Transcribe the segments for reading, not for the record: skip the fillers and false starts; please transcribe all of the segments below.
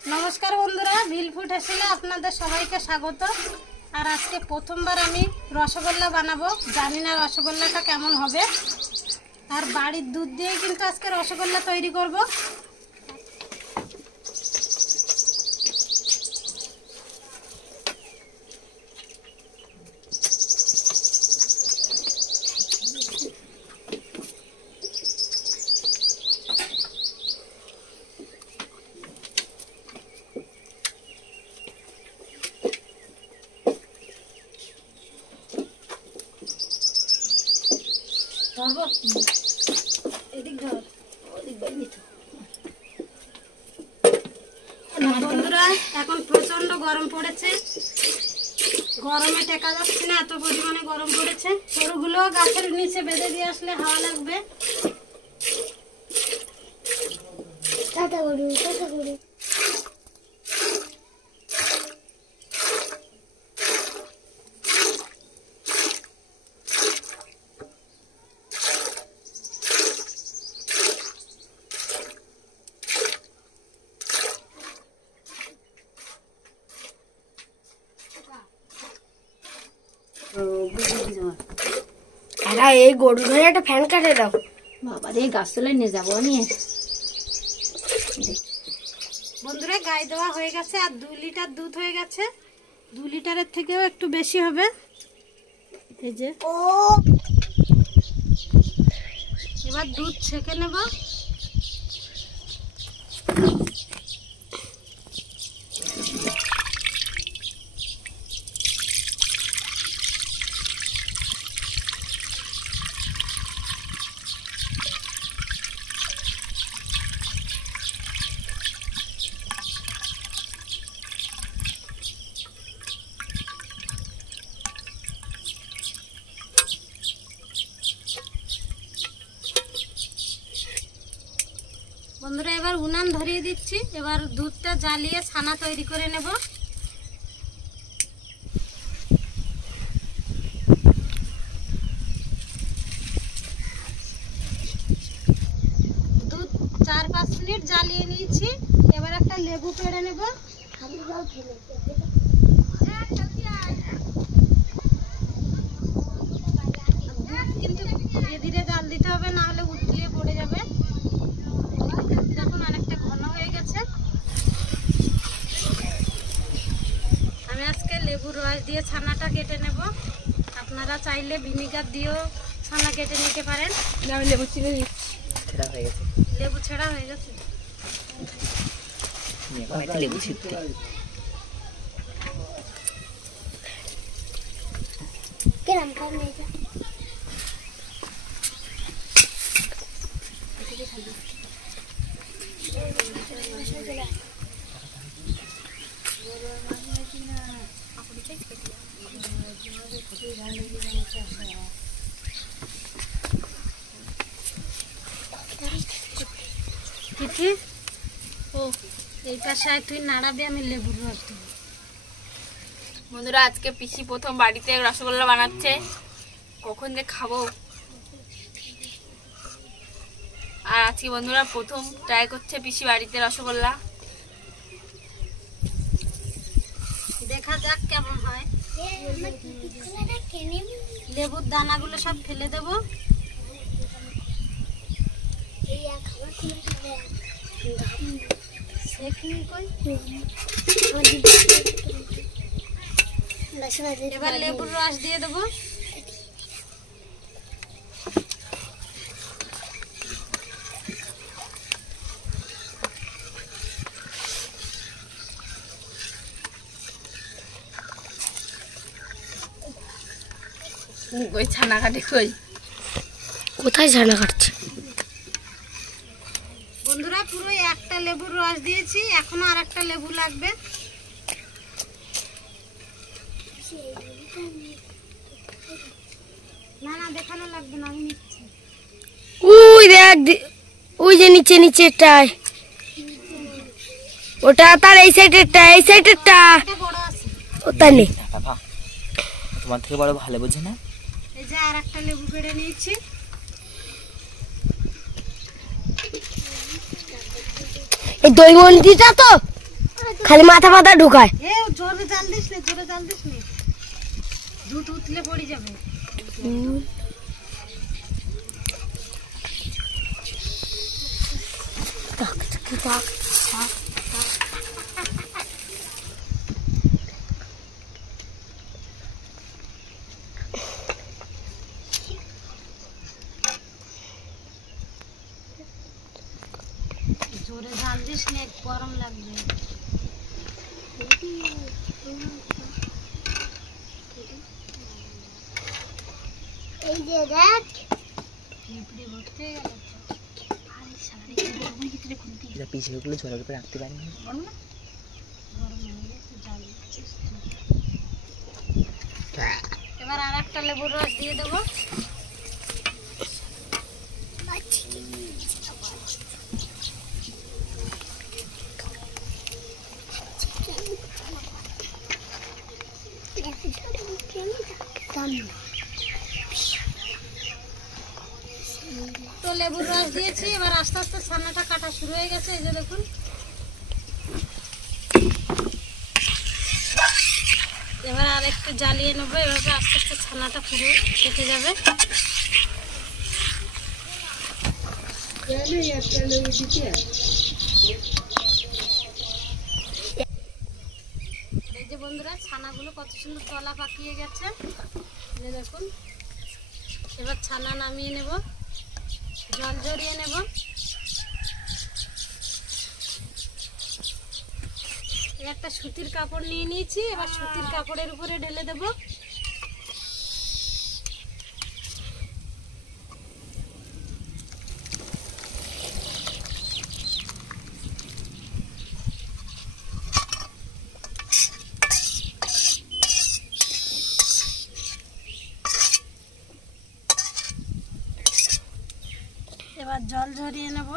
নমস্কার বন্ধুরা, ভিল ফুড হেসেলে আপনাদের সবাইকে স্বাগত। আর আজকে প্রথমবার আমি রসগোল্লা বানাবো। জানি না রসগোল্লাটা কেমন হবে। আর বাড়ির দুধ দিয়ে কিন্তু আজকে রসগোল্লা তৈরি করব। বন্ধুরা, এখন প্রচন্ড গরম পড়েছে। গরমে টেকা যাচ্ছে না, এত পরিমাণে গরম পড়েছে। সরুগুলো গাছের নিচে বেঁধে দিয়ে আসলে হাওয়া লাগবে। এই গরু ধরে একটা ফ্যান কাটে দাও বাবা রে, গাছ তলায় নিয়ে যাবো নিয়ে। বন্ধুরা, গায়ে দেওয়া হয়ে গেছে আর 2 লিটার দুধ হয়ে গেছে। 2 লিটারের থেকেও একটু বেশি হবে। এই যে এবার দুধ ছেঁকে নেব। বন্ধুরা, এবার উনান ধরিয়ে দিচ্ছি। এবার দুধটা জ্বালিয়ে ছানা তৈরি করে নেব। দুধ 4-5 মিনিট জ্বালিয়ে নিয়েছি। এবার একটা লেবু পেড়ে নেব। কিন্তু ধীরে ধীরে জাল দিতে হবে, না হলে উতলিয়ে পড়ে যাবে। দেখুন, অনেকটা ঘন হয়ে গেছে। আমি আজকে লেবুর রস দিয়ে ছানাটা কেটে নেব। আপনারা চাইলে ভিনিগার দিয়েও ছানা কেটে নিতে পারেন। আমি লেবু চিনি দিচ্ছি। লেবু ছেঁড়া হয়ে গেছে। লেবু ছিটতে তিথি, ও এই পাশে তুই নাড়াবি, আমি লেবুর রস দেব। বন্ধুরা, আজকে পিসি প্রথম বাড়িতে রসগোল্লা বানাচ্ছে। কখন যে খাবো। আর আজকে বন্ধুরা প্রথম ট্রাই করছে পিসি বাড়িতে রসগোল্লা। দেখা যাক কেমন হয়। লেবুর দানাগুলো সব ফেলে দেবো। এবার লেবুর রস দিয়ে দেবো। ওই ছানা কাটে কই? কোথায় ছানা কাটছে? বন্ধুরা, পুরো একটা লেবুর রস দিয়েছি, এখনো আর একটা লেবু লাগবে। না না, দেখানো লাগবে না, আমি নিচ্ছি। ওই দেখ, ওই যে নিচে নিচেটায়, ওটা তার এই সাইডেরটা, এই সাইডেরটা ওটা নেই। তোমার থেকে বড় ভালো বুঝে না। এই যে আর একটা লেবু কেটে নিয়েছি। এই দই মন্দিরটা তো খালি মাথা মাথা ঢুকায়। এ জোরে জাল দিস নে, জোরে জাল দিস নে, দুধ উতলে পড়ে যাবে। জোরে জাল দিস নে, গরম লাগবে। এই যে দেখ পিঁপড়ে ভর্তি হয়ে গেল। পিছিয়েগুলো জলের উপরে রাখতে পারি না। গরম হয়ে গেছে, জাল দিচ্ছিস। এবার আর একটা লেবুর রস দিয়ে দেবো। তো লেবুর রস দিয়েছি, এবার আস্তে আস্তে ছানাটা কাটা শুরু হয়ে গেছে। এই যে দেখুন, এবার আর একটু জ্বালিয়ে নেবো। এভাবে আস্তে আস্তে ছানাটা পুরো কেটে যাবে। এই যে বন্ধুরা, ছানাগুলো কত সুন্দর তলা পাকিয়ে গেছে। এই যে দেখুন, এবার ছানা নামিয়ে নেব, জল ঝরিয়ে নেব। একটা সুতির কাপড় নিয়ে নিয়েছি, এবার সুতির কাপড়ের উপরে ঢেলে দেব। এবার জল ঝরিয়ে নেব।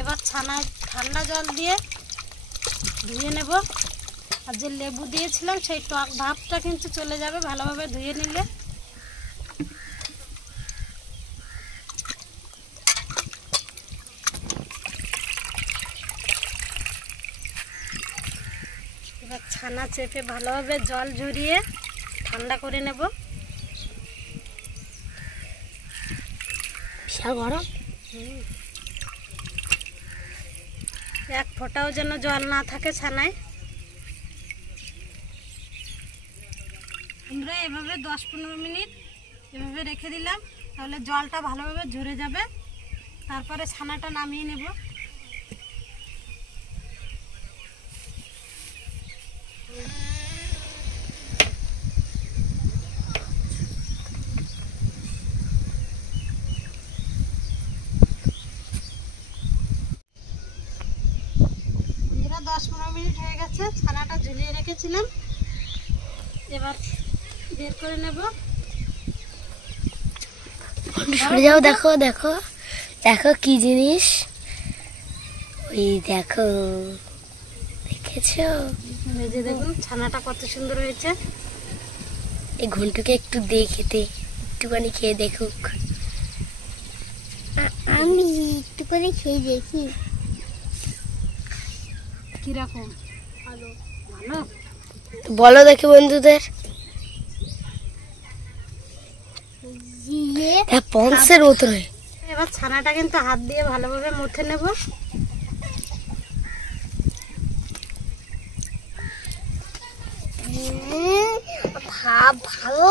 এবার ছানায় ঠান্ডা জল দিয়ে ধুয়ে নেব। আর যে লেবু দিয়েছিলাম সেই টক ভাবটা কিন্তু চলে যাবে ভালোভাবে ধুয়ে নিলে। এবার ছানা চেপে ভালোভাবে জল ঝরিয়ে ঠান্ডা করে নেব। বিশাল গরম। এক ফোঁটাও যেন জল না থাকে ছানায়। আমরা এভাবে 10-15 মিনিট এভাবে রেখে দিলাম, তাহলে জলটা ভালোভাবে ঝরে যাবে। তারপরে ছানাটা নামিয়ে নেব। বন্ধুরা, 10-15 মিনিট হয়ে গেছে, ছানাটা ঝুলিয়ে রেখেছিলাম। এবার বের করে নেব। সরে যাও, দেখো দেখো দেখো কি জিনিস, ওই দেখো, দেখেছো? এই যে দেখুন, ছানাটা কত সুন্দর হয়েছে। এই ঘন্টুকে একটু দে খেতে, একটুখানি খেয়ে দেখুক। আমি একটু করে খেয়ে দেখি কিরকম? ভালো ভালো। বলো দেখি বন্ধুদের। দিয়ে পন্সের মতন। এবার ছানাটা কিন্তু হাত দিয়ে ভালোভাবে মুথে নেব। ভাব ভালো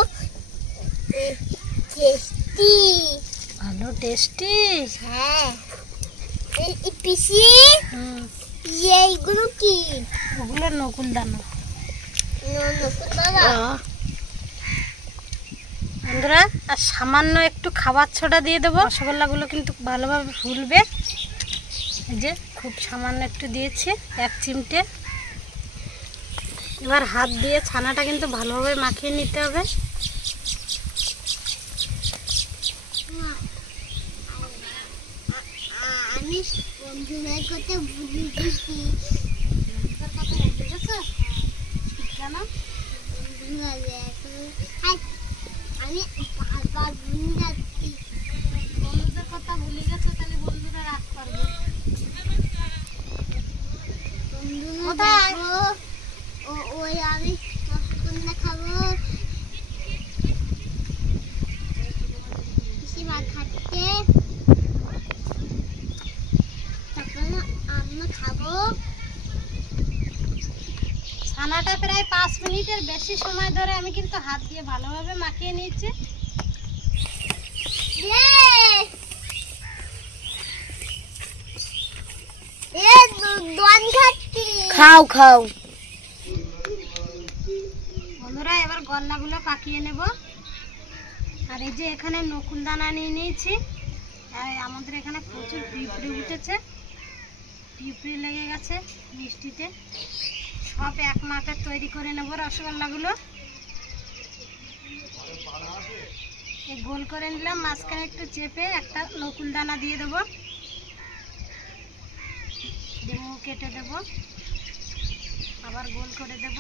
টেস্টি। ভালো টেস্টি। হ্যাঁ, এই পিসি এইগুলো কি? ওগুলো নকুল দানা। নকুল দাদা। বন্ধুরা, আর সামান্য একটু খাবার ছোটা দিয়ে দেবো। রসগোল্লাগুলো কিন্তু ভালোভাবে ফুলবে। এই যে খুব সামান্য একটু দিয়েছি, 1 চিমটে। এবার হাত দিয়ে ছানাটা কিন্তু ভালোভাবে মাখিয়ে নিতে হবে। আমি বন্ধুদের কথা ভুলে গেছি। কেন? আমি বারবার ভুলে যাচ্ছি। বন্ধুদের কথা ভুলে গেছো, তাহলে বন্ধুরা রাগ করবে। বন্ধুরা কোথায়? দেখো, ওই আমি রসগোল্লা খাবো। পিসিমা খাচ্ছে, তারপরে আমরা খাবো। ছানাটা প্রায় 5 মিনিটের বেশি সময় ধরে আমি কিন্তু হাত দিয়ে ভালোভাবে মাখিয়ে নিয়েছি। দোয়ান খাচ্ছি। খাও খাও। বন্ধুরা এবার গল্লাগুলো পাকিয়ে নেব। আর এই যে এখানে নকুল দানা নিয়ে নিয়েছি। আর আমাদের এখানে প্রচুর পিঁপড়ে উঠেছে, পিঁপড়ে লেগে গেছে মিষ্টিতে। সব এক মাপের তৈরি করে নেব রসগোল্লাগুলো। এই গোল করে নিলাম, মাঝখানে একটু চেপে একটা নকুল দানা দিয়ে দেবো, ডেমো কেটে দেব, আবার গোল করে দেব।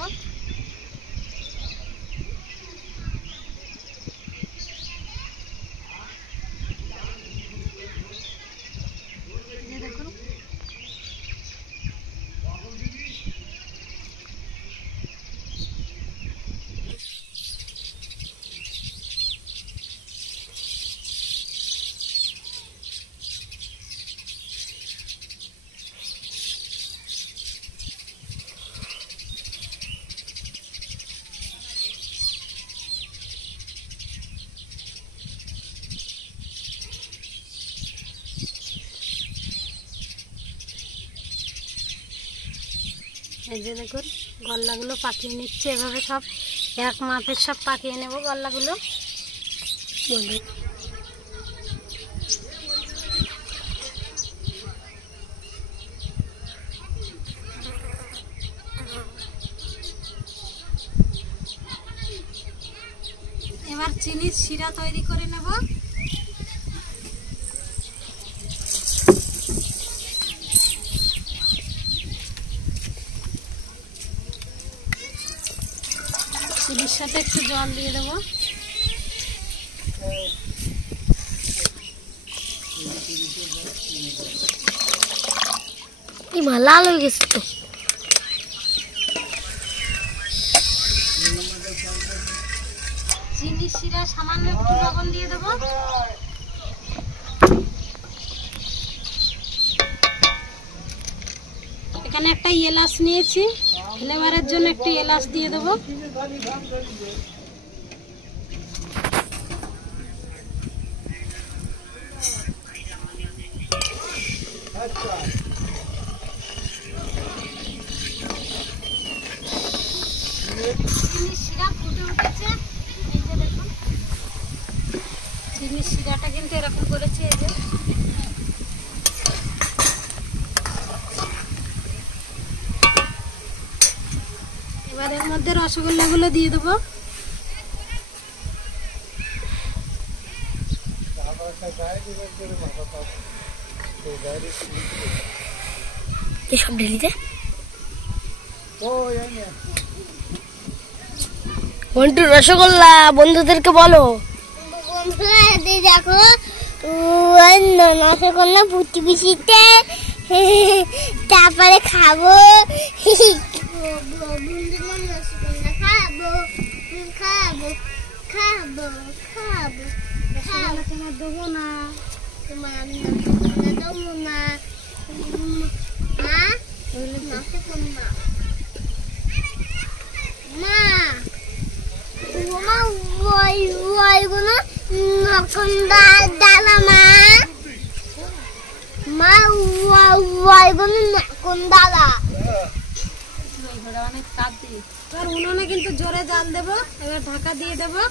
এই দেখুন এই যে দেখুন গল্লাগুলো পাকিয়ে নিচ্ছে। এভাবে সব এক মাপের সব পাকিয়ে নেব গল্লাগুলো। এবার চিনির শিরা তৈরি করে নেব। চিনির সাথে একটু জল দিয়ে দেবো। লাল হয়ে গেছে তো। চিনির শিরা সামান্য একটু লবণ দিয়ে দেবো। এখানে একটা এলাচ নিয়েছি, ফ্লেভারের জন্য একটু এলাচ দিয়ে দেবো। চিনির শিরা ফুটে উঠেছে, এই যে দেখুন চিনির শিরাটা কিন্তু এরকম করেছে। এই যে এবার এর মধ্যে রসগোল্লাগুলো দিয়ে দেবো। এসব ঢেলে দে। বন্ধু রসগোল্লা বন্ধুদেরকে বলো। বন্ধুরা দেখো, রসগোল্লা পুটি পিসিতে, তারপরে খাবো। রসগোল্লা খাবো খাবো খাবো খাবো খাবো। তোমার দেবো না, তোমার আমি রসগোল্লা দেবো না। মা রসগোল্লা মা, ওইগুলো নতুন ডালা মা, মা ওইগুলো নতুন ডালা। আর উনুনে কিন্তু জোরে জাল দেবো। এবার ঢাকা দিয়ে দেবো।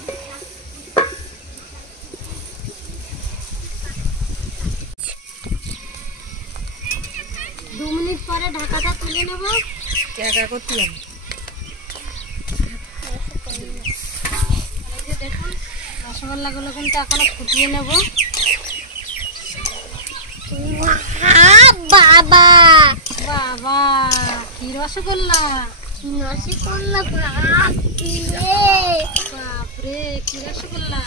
2 মিনিট পরে ঢাকাটা তুলে নেব। এই যে দেখুন রসগোল্লাগুলো কিন্তু এখনো ফুটিয়ে নেব। বাবা বাবা কি রসগোল্লা! রসগোল্লা বাপরে কি রসগোল্লা!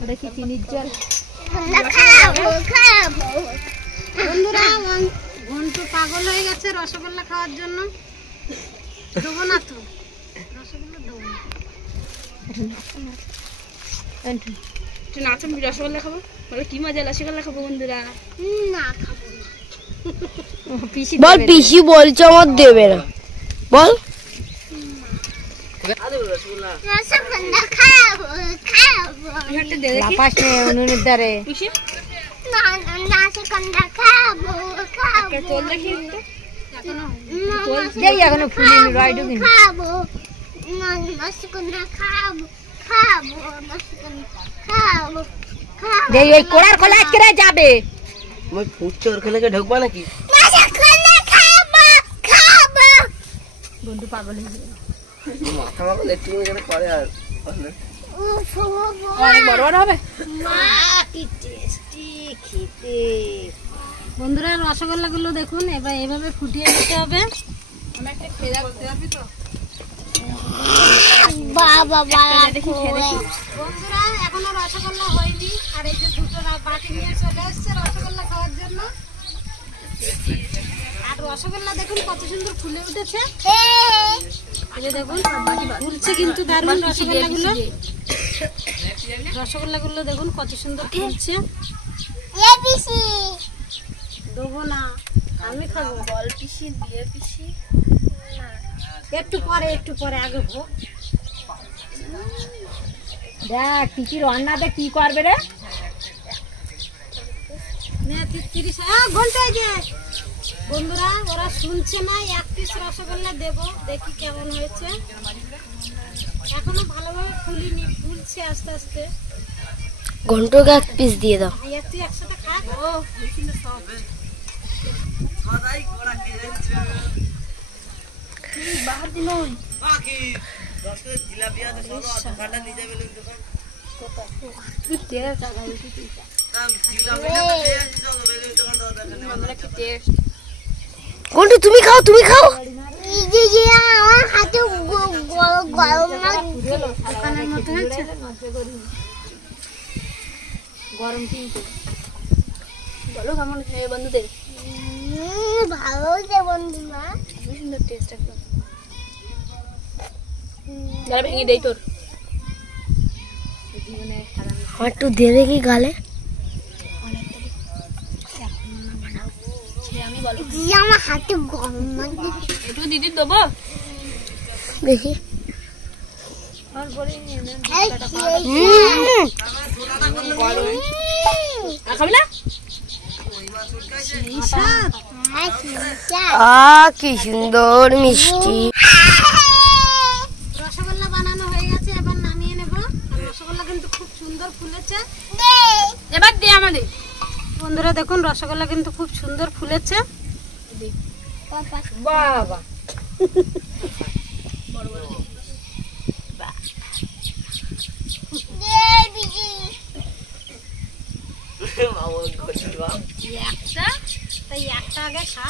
ওটা কি চিনির জল? খাবো খাবো। বন্ধুরা ঘন্টু পাগল হয়ে গেছে রসগোল্লা খাওয়ার জন্য। দেবো না তো রসগোল্লা, দেবো না। তুই নাচ, আমি রসগোল্লা খাবো বলে কি মজা, রসগোল্লা খাবো বন্ধুরা। না খাবো না। বল পিসি বলছে আমার দেবে না, বল। রসগোল্লা খাবো খাবো। উনুনের ধারে পিসি না রসগোল্লা খাবো খাবো। তোল দেখি তো। এখনো ফুলিনি, রাইডও কিনি। খাবো না রসগোল্লা খাবো খাবো। রসগোল্লা খাবো খাবো। এই কোড়ার খোলা আজকে যাবে। তুমি ফুটছে ওর খেলে ঢুকবা নাকি? রসগোল্লা খাবো খাবো। বন্ধু পাগল হয়ে গেল। মাথা মাথা একটু করে করে আর উফ অনেক বড় বড় হবে। মা কি টেস্টি খেতে। বন্ধুরা রসগোল্লা গুলো দেখুন, এবার এভাবে ফুটিয়ে নিতে হবে। আমি একটা খেয়ে দেখতে পারবি তো? বাবা বাবা বন্ধুরা এখনো রসগোল্লা হয়নি, আর এই যে দুটো বাটি নিয়ে চলে এসছে রসগোল্লা খাওয়ার জন্য। আর রসগোল্লা দেখুন কত সুন্দর ফুলে উঠেছে। এই যে দেখুন ফুলছে কিন্তু দারুণ রসগোল্লা গুলো। রসগোল্লা গুলো দেখুন কত সুন্দর ফুলছে। এ পিসি দেবো না, আমি খাবো। বল পিসি, দিয়ে পিসি। একটু পরে আগে হোক। দেখ পিসি রান্না দে কি করবে রে। ঘন্টায় যে বন্ধুরা ওরা শুনছে না, এক পিস রসগোল্লা দেবো, দেখি কেমন হয়েছে। এখনো ভালোভাবে ফুলিনি, ফুলছে আস্তে আস্তে। ঘন্টুকে এক পিস দিয়ে দাও। ভাইয়া তুই একসাথে খা। ও বাহার দিন ওই ঘন্টু তুমি খাও, তুমি খাও। দিদি আমার হাতে গরম লাগছে। দোকানের মতো হয়েছে। গরম কিন্তু বলো কেমন হয়েছে বন্ধুদের? ভালো হয়েছে বন্ধুরা। খুবই সুন্দর টেস্ট একদম। যারা ভেঙে দেই তোর। আমার একটু দিয়ে দেখি গালে। দিদি আমার হাতে গরম লাগছে। একটু দিদি দেবো। দেখি। আর খাবি না? কি সুন্দর মিষ্টি। রসগোল্লা বানানো হয়ে গেছে, এবার নামিয়ে নেব। আর রসগোল্লা কিন্তু খুব সুন্দর ফুলেছে। এবার দে আমাদের। বন্ধুরা দেখুন রসগোল্লা কিন্তু খুব সুন্দর ফুলেছে। বাবা একটা, তাই একটা আগে খা।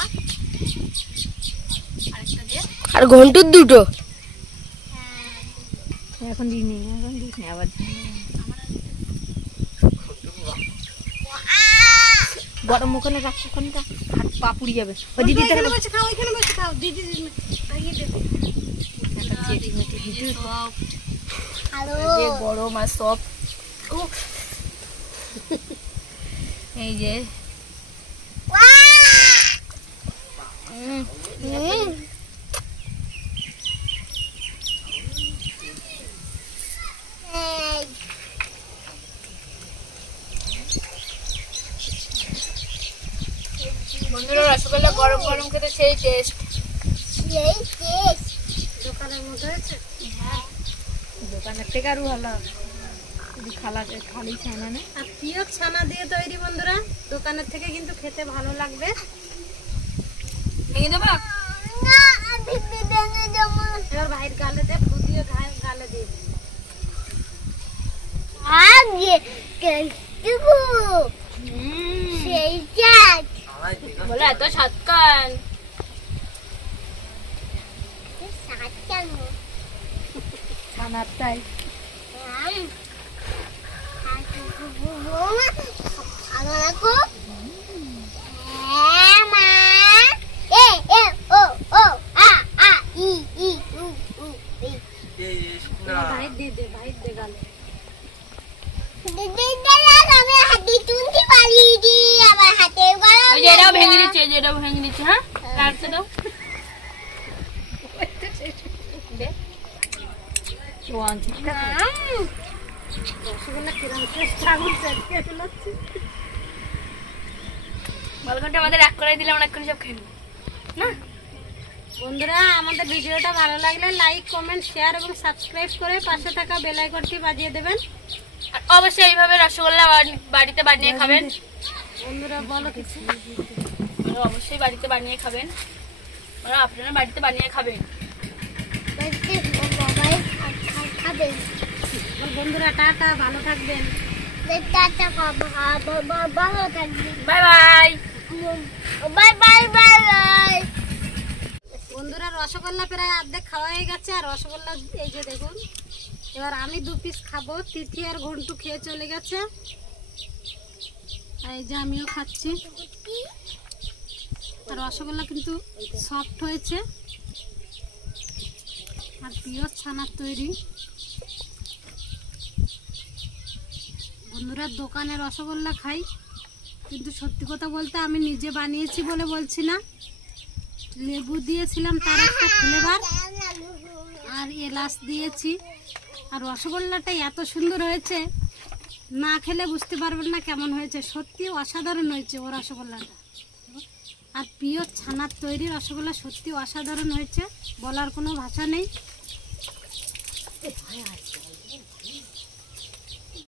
আরেকটা দে। আর ঘন্টুর দুটো। এখন দিইনি, আবার গরম ওখানে রাখ, ওখানে রাখ, হাত পা পুড়ে যাবে। ও দিদি ওইখানে বসে খাও, ওইখানে বসে খাও। দিদি ভাইয়ে দেবো। যে গরম আর সব। এই যে বন্ধুরা রসগোল্লা গরম গরম খেতে সেই টেস্ট। দোকানের মতো হয়েছে। দোকানের থেকে আরো ভালো। খালি ছানা নেই। আর পিওর ছানা দিয়ে তৈরি বন্ধুরা, দোকানের থেকে কিন্তু খেতে ভালো লাগবে। ভেঙে দেবো? এবার ভাইয়ের গালে দে, ফুটিয়ে গালে দিয়ে দে। বলে এত স্বাদ কান। হাতটা আনো। ছানারটাই বৌমা ভালো রাখো। হ্যাঁ মা। এ এ ও ও আ আ ই ই উ উ ই। ভাই দে গালে। দিদি দাদা আমি হাতে তুলতে পারি দি আমার হাতে গরম। ওই যে এটাও ভেঙে দিচ্ছে, এই যে এটাও ভেঙে দিচ্ছে। হ্যাঁ রাখতে দাও। দে। রসগোল্লা কিরম টেস্ট আগুন চেটকে ফেলাচ্ছি। বালকনটা আমাদের রাগ করে দিলে আমরা এক্ষুনি সব খেয়ে নেবো না। বন্ধুরা আমাদের ভিডিওটা ভালো লাগলে লাইক কমেন্ট শেয়ার এবং সাবস্ক্রাইব করে পাশে থাকা বেল আইকনটি বাজিয়ে দেবেন। আর অবশ্যই এইভাবে রসগোল্লা বাড়িতে বানিয়ে খাবেন। বন্ধুরা বলো কিছু। আপনারা অবশ্যই বাড়িতে বানিয়ে খাবেন, আপনারা বাড়িতে বানিয়ে খাবেন। বাবাই খাবে। বন্ধুরা টাটা, ভালো থাকবেন। টাটা ভালো থাকবে। Bye bye. Bye bye bye bye. বন্ধুরা রসগোল্লা প্রায় অর্ধেক খাওয়া হয়ে গেছে। আর রসগোল্লা এই যে দেখুন, এবার আমি 2 পিস খাবো। তিথি আর ঘন্টু খেয়ে চলে গেছে, আর এই যে আমিও খাচ্ছি। আর রসগোল্লা কিন্তু সফট হয়েছে আর পিওর ছানার তৈরি। বন্ধুরা দোকানে রসগোল্লা খাই, কিন্তু সত্যি কথা বলতে আমি নিজে বানিয়েছি বলে বলছি না। লেবু দিয়েছিলাম তার একটা ফ্লেভার, আর এলাচ দিয়েছি। আর রসগোল্লাটা এত সুন্দর হয়েছে, না খেলে বুঝতে পারবেন না কেমন হয়েছে। সত্যি অসাধারণ হয়েছে ও রসগোল্লাটা। আর পিওর ছানার তৈরি রসগোল্লা সত্যি অসাধারণ হয়েছে, বলার কোনো ভাষা নেই।